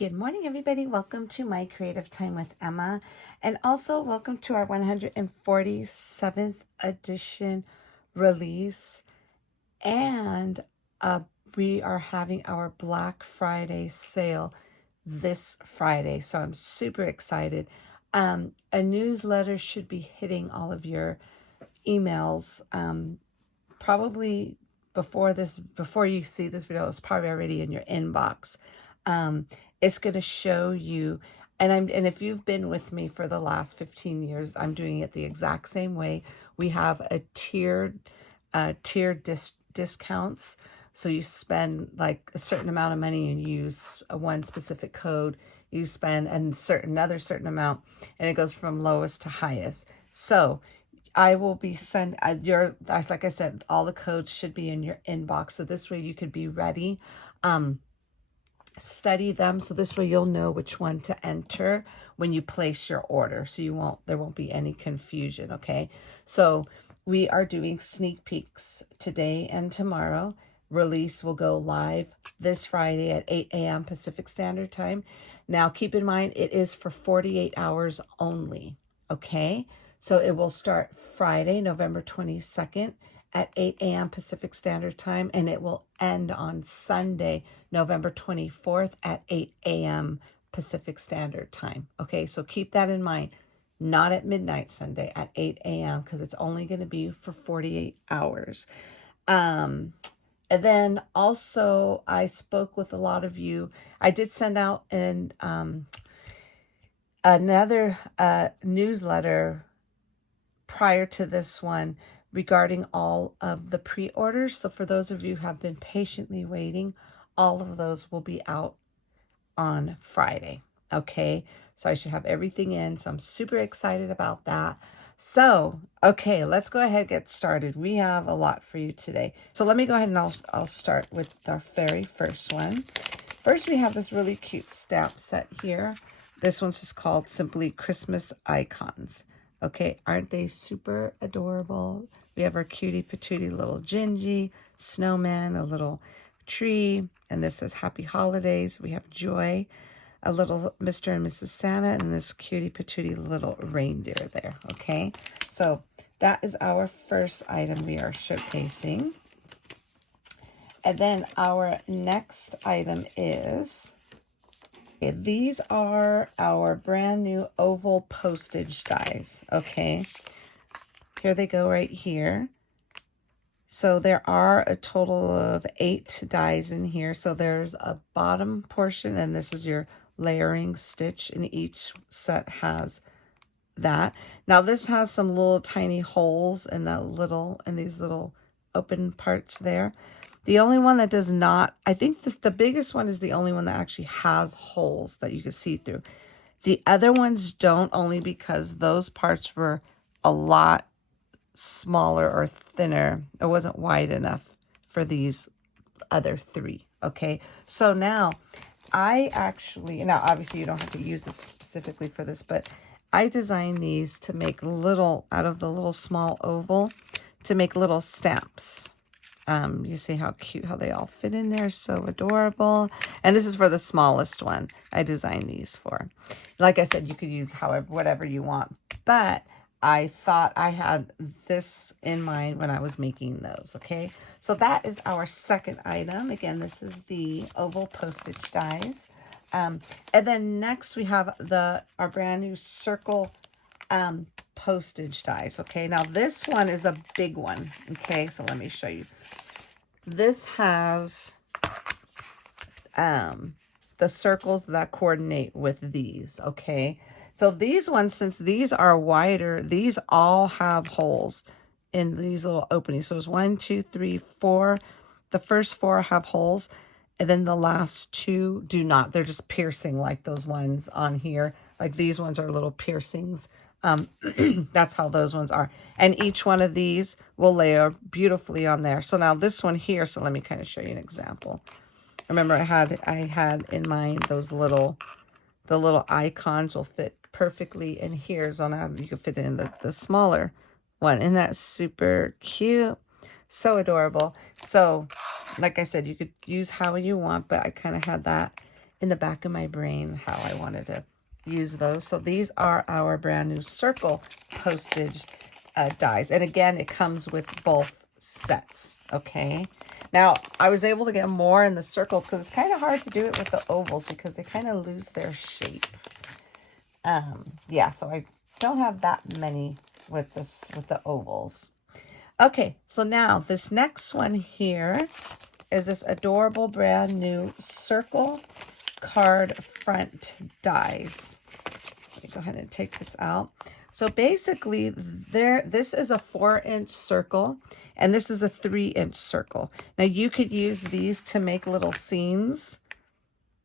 Good morning, everybody. Welcome to my Creative Time with Emma. And also welcome to our 147th edition release. And we are having our Black Friday sale this Friday. So I'm super excited. A newsletter should be hitting all of your emails probably before you see this video. It's probably already in your inbox. It's going to show you, and if you've been with me for the last 15 years, I'm doing it the exact same way. We have a tiered discounts. So you spend like a certain amount of money and use one specific code. You spend another certain amount, and it goes from lowest to highest. So I will be like I said, all the codes should be in your inbox. So this way you could be ready. Study them, so this way you'll know which one to enter when you place your order, so there won't be any confusion. Okay, so we are doing sneak peeks today and tomorrow. Release will go live this Friday at 8 a.m. Pacific Standard Time. Now keep in mind it is for 48 hours only. Okay, so it will start Friday, November 22nd at 8 a.m. Pacific Standard Time, and it will end on Sunday, November 24th at 8 a.m. Pacific Standard Time. Okay, so keep that in mind. Not at midnight Sunday, at 8 a.m. because it's only going to be for 48 hours. And then also I spoke with a lot of you. I did send out another newsletter prior to this one regarding all of the pre-orders. So for those of you who have been patiently waiting, all of those will be out on Friday. Okay, so I should have everything in. So I'm super excited about that. So, okay, let's go ahead and get started. We have a lot for you today. So let me go ahead and I'll start with our very first one. First, we have this really cute stamp set here. This one's just called simply Christmas Icons. Okay, aren't they super adorable? We have our cutie patootie little Gingy, snowman, a little tree, and this says Happy Holidays. We have Joy, a little Mr. and Mrs. Santa, and this cutie patootie little reindeer there. Okay, so that is our first item we are showcasing. And then our next item is, okay, these are our brand new oval postage dies. Okay, here they go right here. So there are a total of 8 dies in here. So there's a bottom portion, and this is your layering stitch, and each set has that. Now this has some little tiny holes in these little open parts there. The only one that does not, I think the biggest one is the only one that actually has holes that you can see through. The other ones don't, only because those parts were a lot smaller or thinner. It wasn't wide enough for these other 3. Okay, so now obviously you don't have to use this specifically for this, but I designed these to make out of the little small oval, to make little stamps. You see how cute how they all fit in there, so adorable. And this is for the smallest one I designed these for. Like I said, you could use whatever you want, but I thought I had this in mind when I was making those. Okay, so that is our second item. Again, this is the oval postage dies. And then next we have our brand new circle postage dies. Okay, now this one is a big one. Okay, so let me show you. This has the circles that coordinate with these. Okay, so these ones, since these are wider, these all have holes in these little openings. So it's 1, 2, 3, 4. The first 4 have holes, and then the last 2 do not. They're just piercing, like those ones on here. Like these ones are little piercings. That's how those ones are. And each one of these will layer beautifully on there. So now this one here, so let me kind of show you an example. Remember I had in mind the little icons will fit perfectly in here. So now you can fit it in the smaller one. Isn't that super cute? So adorable. So like I said, you could use how you want, but I kind of had that in the back of my brain how I wanted to use those. So these are our brand new circle postage dies. And again, it comes with both sets, okay? Now, I was able to get more in the circles because it's kind of hard to do it with the ovals because they kind of lose their shape. Yeah, so I don't have that many with this, with the ovals. Okay, so now this next one here is this adorable brand new circle card front dies. Let me go ahead and take this out. So basically this is a 4-inch circle and this is a 3-inch circle. Now you could use these to make little scenes.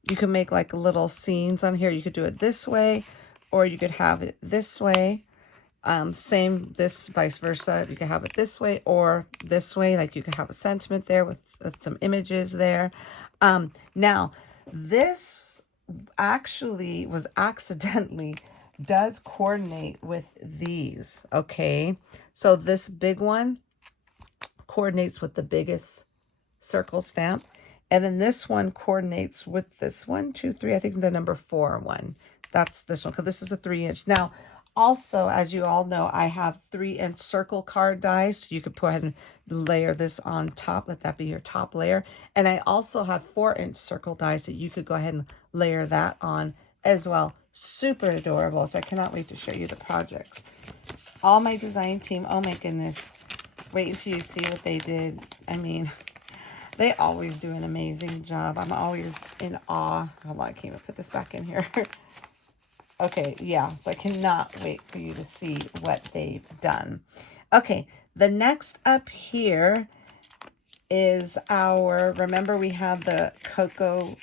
You can make like little scenes on here. You could do it this way, or you could have it this way. Same, this vice versa. You can have it this way or this way. Like you could have a sentiment there with some images there. Now, this actually was accidentally does coordinate with these, okay? So this big one coordinates with the biggest circle stamp. And then this one coordinates with this 1, 2, 3, I think the number 4 one. That's this one, because this is a 3-inch. Now, also, as you all know, I have 3-inch circle card dies. So you could go ahead and layer this on top. Let that be your top layer. And I also have 4-inch circle dies, so you could go ahead and layer that on as well. Super adorable. So I cannot wait to show you the projects. All my design team, oh my goodness. Wait until you see what they did. I mean, they always do an amazing job. I'm always in awe. Hold on, I can't even put this back in here. Okay, yeah, so I cannot wait for you to see what they've done. Okay, the next up here is our, remember we have the cocoa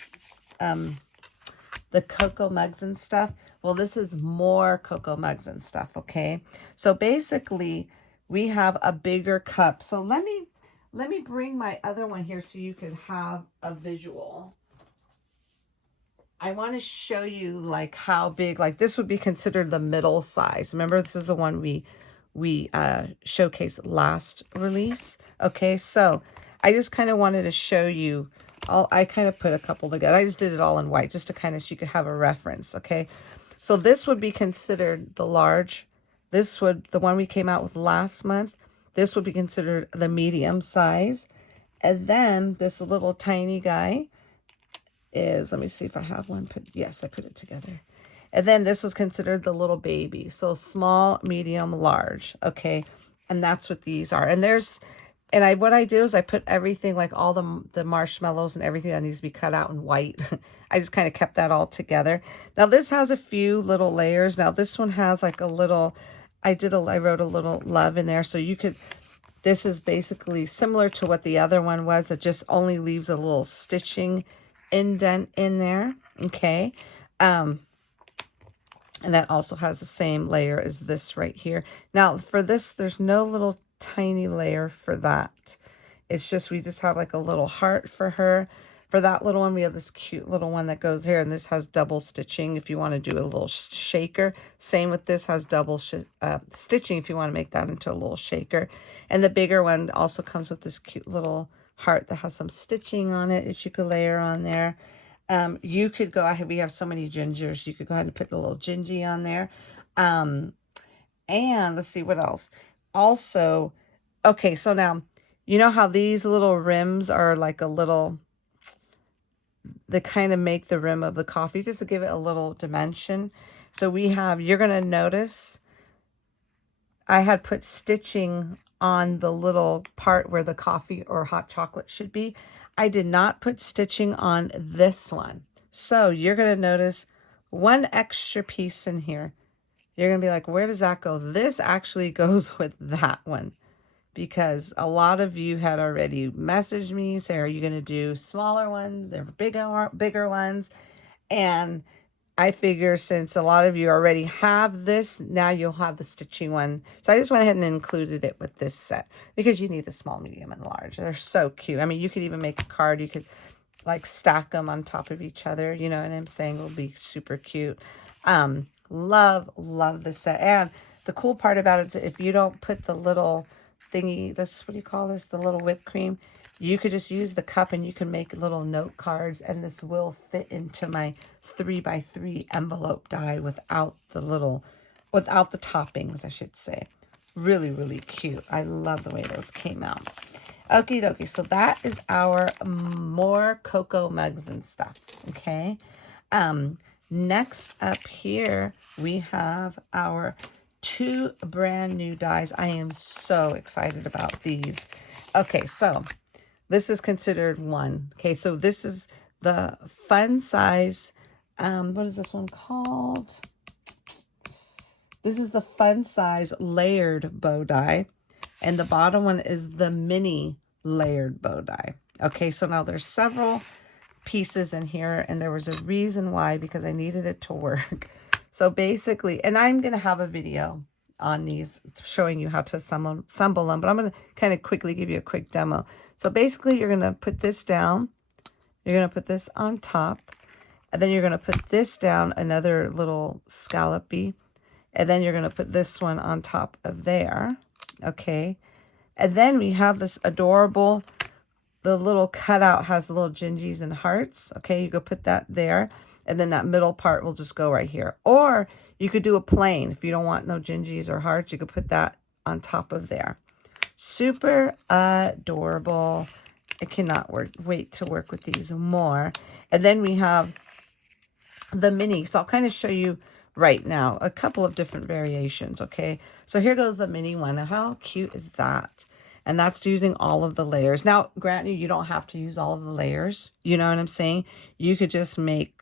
mugs and stuff. Well, this is more cocoa mugs and stuff, okay? So basically, we have a bigger cup. So let me bring my other one here so you can have a visual. I want to show you like how big, like this would be considered the middle size. Remember, this is the one we showcased last release. Okay, so I just kind of wanted to show you. I kind of put a couple together. I just did it all in white just to kind of, so you could have a reference. Okay, so this would be considered the large. This would, the one we came out with last month, this would be considered the medium size. And then this little tiny guy is, let me see if I have one. Yes, I put it together. And then this was considered the little baby. So small, medium, large. Okay. And that's what these are. And there's, and what I did is I put everything, like all the marshmallows and everything that needs to be cut out in white. I just kind of kept that all together. Now this has a few little layers. Now this one has like a little, I wrote a little love in there. So you could, this is basically similar to what the other one was. It just only leaves a little stitching indent in there. Okay. And that also has the same layer as this right here. Now for this, there's no little tiny layer for that. It's just, we just have like a little heart for her. For that little one, we have this cute little one that goes here, and this has double stitching if you want to do a little shaker. Same with this, has double stitching if you want to make that into a little shaker. And the bigger one also comes with this cute little heart that has some stitching on it that you could layer on there. You could go ahead, we have so many gingers, you could go ahead and put a little gingy on there. And let's see what else. Also, okay, so now, you know how these little rims are like a little, they kind of make the rim of the coffee just to give it a little dimension. So we have, you're going to notice I had put stitching on the little part where the coffee or hot chocolate should be. I did not put stitching on this one. So you're going to notice one extra piece in here. You're going to be like, where does that go? This actually goes with that one, because a lot of you had already messaged me, say, are you going to do smaller ones or bigger ones? And I figure since a lot of you already have this, now you'll have the stitching one. So I just went ahead and included it with this set because you need the small, medium, and large. They're so cute. I mean, you could even make a card. You could like stack them on top of each other. You know what I'm saying? It'll be super cute. Love this set. And the cool part about it is if you don't put the little thingy, this, what do you call this? The little whipped cream. you could just use the cup and you can make little note cards, and this will fit into my 3x3 envelope die without the toppings, I should say. Really, really cute. I love the way those came out. Okie dokie. So that is our more cocoa mugs and stuff. Okay. Next up here, we have our 2 brand new dies. I am so excited about these. Okay, so this is considered one. Okay, so this is the fun size. What is this one called? This is the fun size layered bow die. And the bottom one is the mini layered bow die. Okay, so now there's several pieces in here, and there was a reason why, because I needed it to work. So basically, and I'm going to have a video on these showing you how to assemble them, but I'm going to kind of quickly give you a quick demo. So basically, you're going to put this down. You're going to put this on top, and then you're going to put this down, another little scallopy. And then you're going to put this one on top of there. Okay. And then we have this adorable, the little cutout has little gingies and hearts. Okay. You go put that there. And then that middle part will just go right here. Or you could do a plain. If you don't want no gingies or hearts, you could put that on top of there. Super adorable. I cannot wait to work with these more. And then we have the mini. So I'll kind of show you right now a couple of different variations. Okay, so here goes the mini one. Now, how cute is that? And that's using all of the layers. Now, granted, you don't have to use all of the layers. You know what I'm saying? You could just make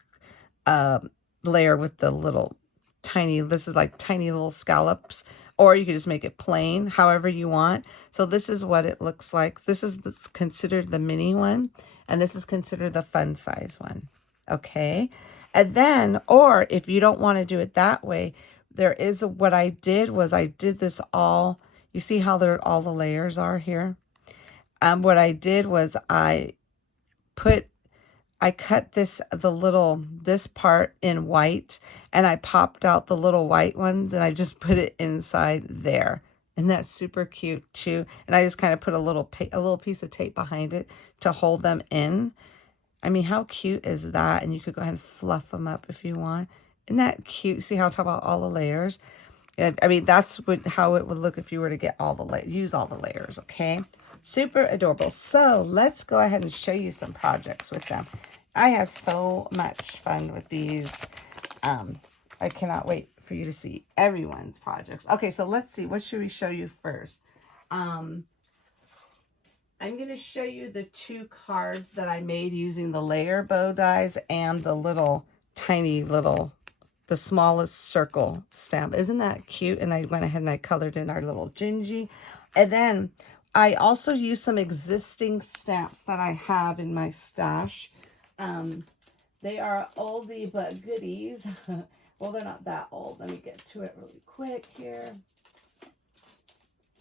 a layer with the little tiny, this is like tiny little scallops, or you could just make it plain, however you want. So this is what it looks like. This is considered the mini one, and this is considered the fun size one. Okay. And then, or if you don't want to do it that way, there is what I did was I did this all, you see how all the layers are here? What I did was I cut this part in white, and I popped out the little white ones, and I just put it inside there. And that's super cute too. And I just kind of put a little piece of tape behind it to hold them in. I mean, how cute is that? And you could go ahead and fluff them up if you want. Isn't that cute? See how I talk about all the layers? I mean, that's how it would look if you were to get use all the layers, okay? Super adorable. So let's go ahead and show you some projects with them. I have so much fun with these. I cannot wait for you to see everyone's projects. Okay, so let's see. What should we show you first? I'm going to show you the 2 cards that I made using the layer bow dies and the little tiny little, the smallest circle stamp. Isn't that cute? And I went ahead and I colored in our little gingy. And then I also used some existing stamps that I have in my stash. They are oldie but goodies. Well, they're not that old. Let me get to it really quick here.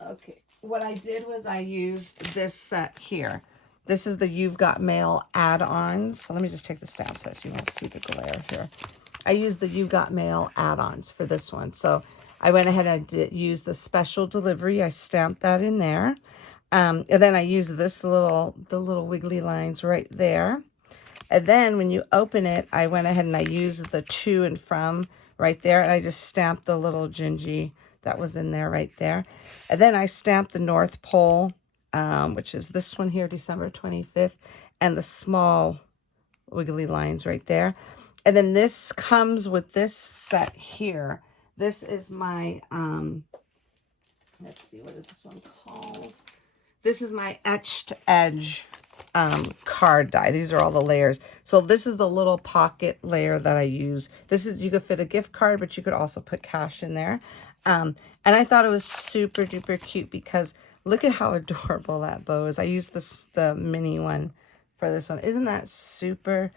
Okay. What I did was I used this set here. This is the You've Got Mail add-ons. So let me just take the stamp set so you won't see the glare here. I used the You've Got Mail add-ons for this one. So I went ahead and used the special delivery. I stamped that in there. And then I used the little wiggly lines right there. And then when you open it, I went ahead and I used the to and from right there. And I just stamped the little gingy that was in there right there. And then I stamped the North Pole, which is this one here, December 25th, and the small wiggly lines right there. And then this comes with this set here. This is my, let's see, what is this one called? This is my etched edge card die. These are all the layers. So this is the little pocket layer that I use. This is, you could fit a gift card, but you could also put cash in there. And I thought it was super duper cute because look at how adorable that bow is. I used the mini one for this one. Isn't that super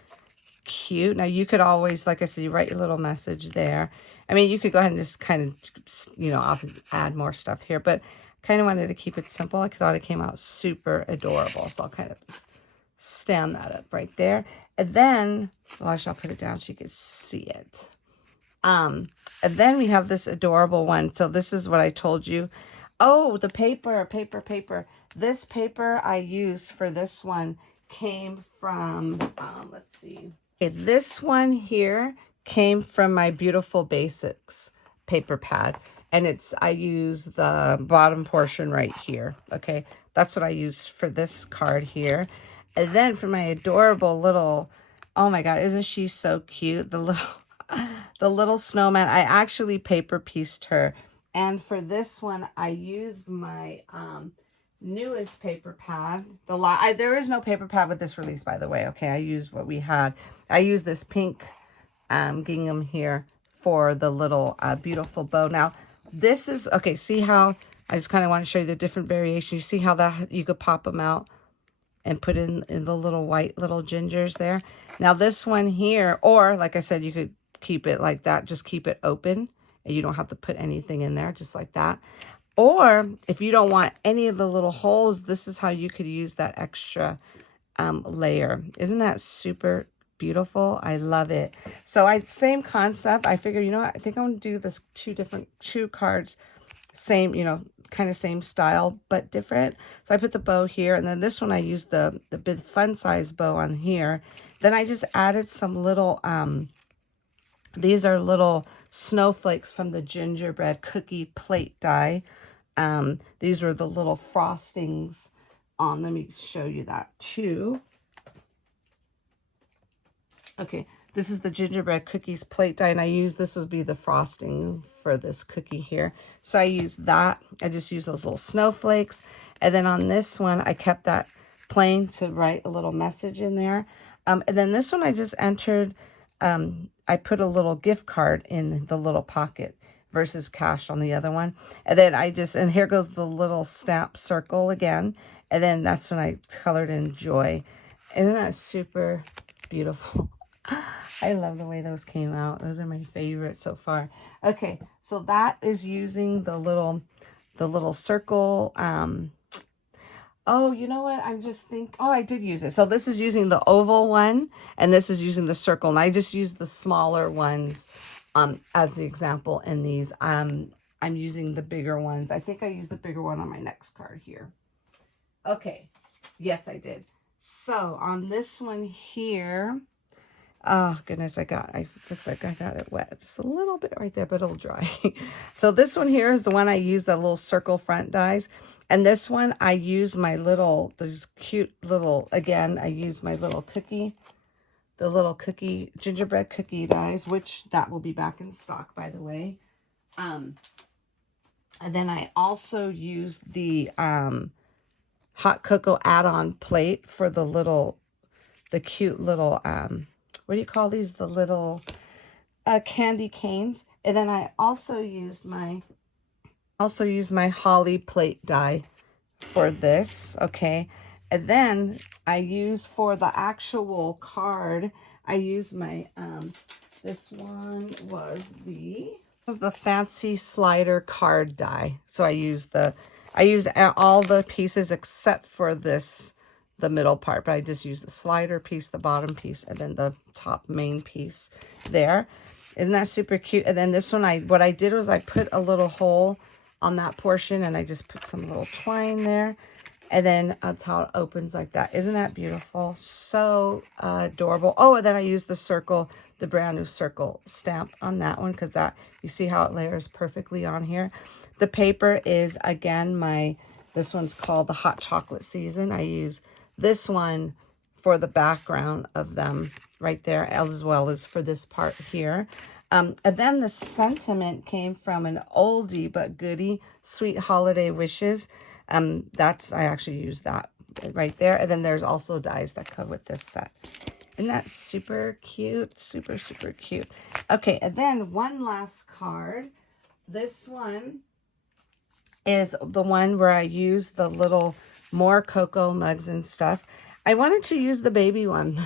cute? Now you could always, like I said, you write your little message there. I mean, you could go ahead and just kind of, you know, add more stuff here, but kind of wanted to keep it simple. I thought it came out super adorable. So I'll kind of stand that up right there. And then, well, I shall put it down so you can see it. And then we have this adorable one. So this is what I told you. Oh, the paper. This paper I used for this one came from, let's see. Okay, this one here came from my Beautiful Basics paper pad. And I use the bottom portion right here. Okay, that's what I use for this card here. And then for my adorable little, oh my God, isn't she so cute? The little snowman, I actually paper pieced her. And for this one, I used my newest paper pad. There is no paper pad with this release, by the way. Okay, I used what we had. I used this pink gingham here for the little beautiful bow. Now, this is, okay, see how, I just kind of want to show you the different variations. You see how that you could pop them out and put in the little white little gingers there. Now, this one here, or like I said, you could keep it like that. Just keep it open and you don't have to put anything in there, just like that. Or if you don't want any of the little holes, this is how you could use that extra layer. Isn't that super beautiful? I love it. So same concept. I figure, you know what? I think I'm going to do this two cards, same, you know, kind of same style, but different. So I put the bow here, and then this one I used the big fun size bow on here. Then I just added some little, these are little snowflakes from the gingerbread cookie plate die. These are the little frostings on. Let me show you that too. Okay, this is the gingerbread cookies plate die, and this would be the frosting for this cookie here. So I used that. I just used those little snowflakes. And then on this one, I kept that plain to write a little message in there. And then this one I just entered, I put a little gift card in the little pocket versus cash on the other one. And then and here goes the little stamp circle again. And then that's when I colored in joy. Isn't that super beautiful? I love the way those came out. Those are my favorite so far. Okay, so that is using the little circle. Oh, you know what? I did use it. So this is using the oval one, and this is using the circle. And I just used the smaller ones as the example in these. I'm using the bigger ones. I think I used the bigger one on my next card here. Okay. Yes, I did. So on this one here, oh goodness, looks like I got it wet just a little bit right there, but it'll dry. So this one here is the one I used the little circle front dies. And this one I use these cute little, again, I use my little gingerbread cookie dies, which that will be back in stock, by the way. And then I also use the hot cocoa add-on plate for the cute little, what do you call these? The little candy canes. And then I also use my holly plate die for this. Okay. And then I use for the actual card, I use my, this one was the fancy slider card die. So I used all the pieces except for the middle part, but I just used the slider piece, the bottom piece, and then the top main piece there. Isn't that super cute? And then this one, what I did was I put a little hole on that portion, and I just put some little twine there. And then that's how it opens like that. Isn't that beautiful? So adorable. Oh, and then I used the brand new circle stamp on that one, because you see how it layers perfectly on here. The paper is, again, this one's called the Hot Chocolate Season. I use this one for the background of them right there, as well as for this part here. And then the sentiment came from an oldie but goodie, Sweet Holiday Wishes. I actually used that right there. And then there's also dies that come with this set. Isn't that super cute? Super, super cute. Okay, and then one last card. This one is the one where I use the little more cocoa mugs and stuff. I wanted to use the baby one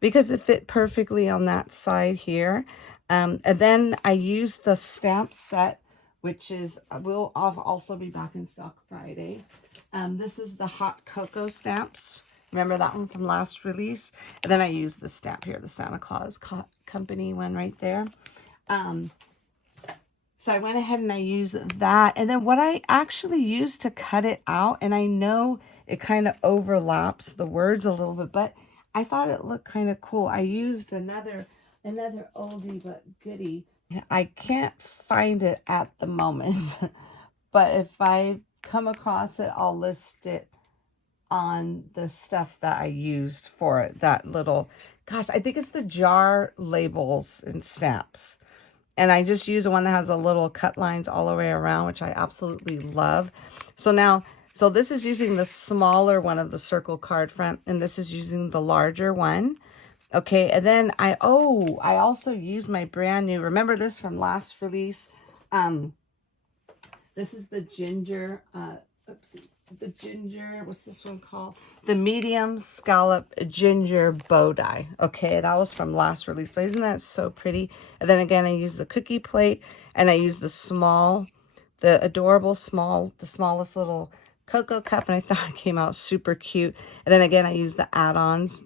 because it fit perfectly on that side here. And then I used the stamp set, which will also be back in stock Friday. This is the hot cocoa stamps. Remember that one from last release? And then I used the stamp here, the Santa Claus Company one right there. So I went ahead and I used that. And then what I actually used to cut it out, and I know it kind of overlaps the words a little bit, but I thought it looked kind of cool. I used another oldie but goodie. I can't find it at the moment, but if I come across it, I'll list it on the stuff that I used for it. That little, gosh, I think it's the jar labels and stamps. And I just use the one that has the little cut lines all the way around, which I absolutely love. So this is using the smaller one of the circle card front, and this is using the larger one. Okay, and then I also use my brand new, remember this from last release? This is the ginger, what's this one called? The medium scallop ginger bow die. Okay, that was from last release, but isn't that so pretty? And then again, I use the cookie plate, and I use the adorable small, the smallest little cocoa cup, and I thought it came out super cute. And then again, I use the add-ons,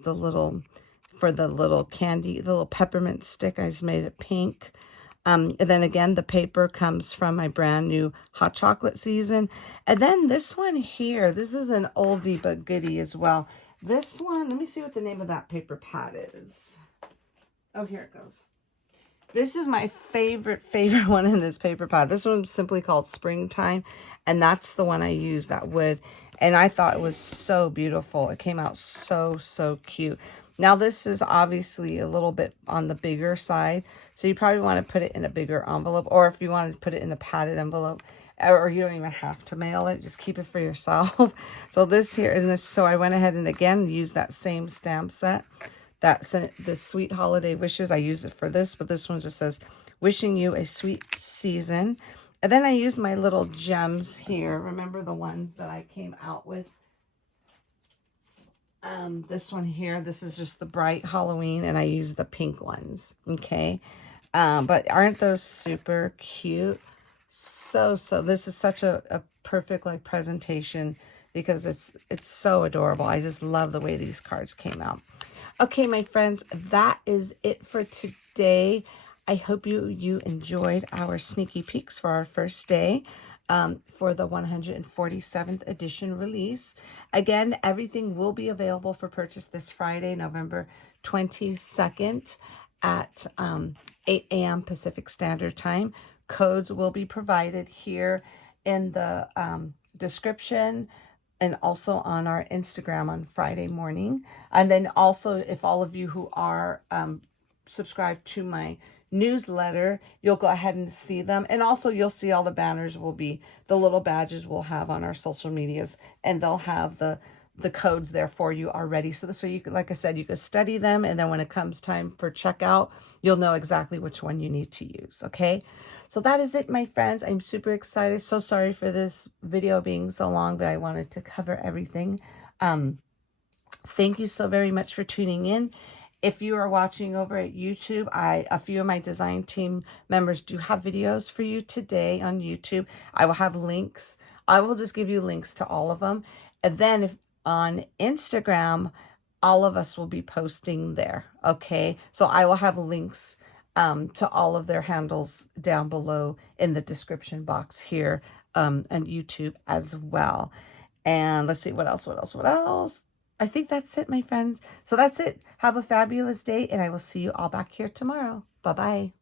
for the little candy, the little peppermint stick. I just made it pink. And then again, the paper comes from my brand new hot chocolate season. And then this one here, this is an oldie but goodie as well. This one, let me see what the name of that paper pad is. Oh, here it goes. This is my favorite one in this paper pad. This one's simply called Springtime, and that's the one I use, that wood. And I thought it was so beautiful. It came out so cute. Now, this is obviously a little bit on the bigger side, so you probably want to put it in a bigger envelope, or if you want to put it in a padded envelope, or you don't even have to mail it, just keep it for yourself. So this here is this. So I went ahead and again used that same stamp set. That's the Sweet Holiday Wishes. I used it for this, but this one just says, wishing you a sweet season. And then I used my little gems here. Remember the ones that I came out with? This one here, this is just the bright Halloween, and I use the pink ones. Okay. But aren't those super cute? So this is such a perfect like presentation, because it's so adorable. I just love the way these cards came out. Okay, my friends, that is it for today. I hope you enjoyed our sneaky peeks for our first day. For the 147th edition release. Again, everything will be available for purchase this Friday, November 22nd at 8 a.m. Pacific Standard Time. Codes will be provided here in the description, and also on our Instagram on Friday morning. And then also, if all of you who are subscribed to my newsletter, you'll go ahead and see them. And also you'll see all the banners will be, the little badges we'll have on our social medias, and they'll have the codes there for you already. So you, like I said, you can study them, and then when it comes time for checkout, you'll know exactly which one you need to use. Okay. So that is it, my friends. I'm super excited. So sorry for this video being so long, but I wanted to cover everything. Thank you so very much for tuning in. If you are watching over at YouTube, a few of my design team members do have videos for you today on YouTube. I will have links. I will just give you links to all of them. And then if on Instagram, all of us will be posting there. Okay. So I will have links to all of their handles down below in the description box here on YouTube as well. And let's see, what else? I think that's it, my friends. So that's it. Have a fabulous day, and I will see you all back here tomorrow. Bye-bye.